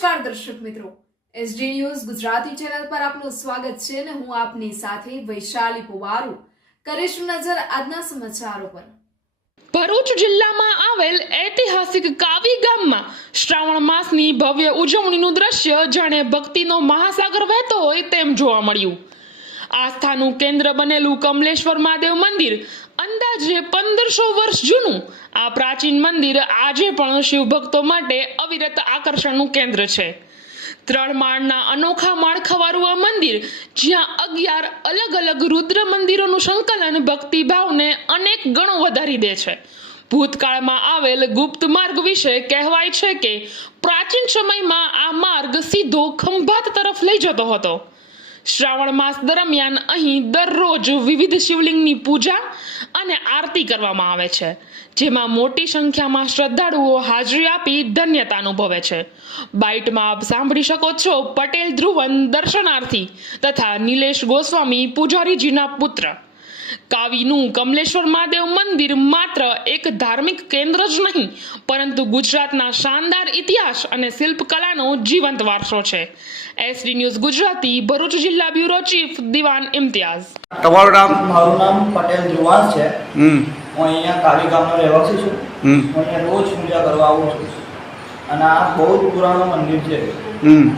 નમસ્કાર દર્શક મિત્રો. એસડી ન્યૂઝ ગુજરાતી ચેનલ પર આપનું સ્વાગત છે અને હું આપની સાથે વૈશાલી પુવારુ. કરીશું નજર આજના સમાચારો પર. ભરૂચ જિલ્લામાં આવેલ ઐતિહાસિક કાવી ગામમાં શ્રાવણ માસની ભવ્ય ઉજવણીનું દ્રશ્ય જાણે ભક્તિનો મહાસાગર વહેતો હોય તેમ જોવા મળ્યું. આસ્થાનું કેન્દ્ર બનેલું કમલેશ્વર મહાદેવ મંદિર. અંદાજે પંદરસો વર્ષ જૂનું. આ પ્રાચીન મંદિર આજે પણ શિવભક્તો માટે અવિરત આકર્ષણનું કેન્દ્ર છે. ત્રણ માળના અનોખા માળખાવાળું આ મંદિર, જ્યાં અગિયાર અલગ અલગ રુદ્ર મંદિરોનું સંકલન ભક્તિભાવને અનેક ગણો વધારી દે છે. ભૂતકાળમાં આવેલ ગુપ્ત માર્ગ વિશે કહેવાય છે કે પ્રાચીન સમયમાં આ માર્ગ સીધો ખંભાત તરફ લઈ જતો હતો. શ્રાવણ માસ દરમિયાન અહીં દરરોજ વિવિધ શિવલિંગની પૂજા અને આરતી કરવામાં આવે છે, જેમાં મોટી સંખ્યામાં શ્રદ્ધાળુઓ હાજરી આપી ધન્યતા અનુભવે છે. બાઇટમાં આપ સાંભળી શકો છો પટેલ ધ્રુવન દર્શનાર્થી તથા નિલેશ ગોસ્વામી પૂજારીજીના પુત્ર. કાવીનું કમલેશ્વર મહાદેવ મંદિર માત્ર એક ધાર્મિક કેન્દ્ર જ નહીં પરંતુ ગુજરાતના શાનદાર ઇતિહાસ અને શિલ્પકલાનો જીવંત વારસો છે. એસડી ન્યૂઝ ગુજરાતી ભરૂચ જિલ્લા બ્યુરો ચીફ દિવાન ઇમ્તિયાઝ. તમારું નામ? મારું નામ પટેલ ધ્રુવાંશ છે. હમ. હું અહીંયા કાવી ગામનો રહેવાસી છું. હમ. હું અહીંયા રોજ પૂજા કરવા આવું છું. અને આ બહુ જ પુરાણું મંદિર છે. હમ.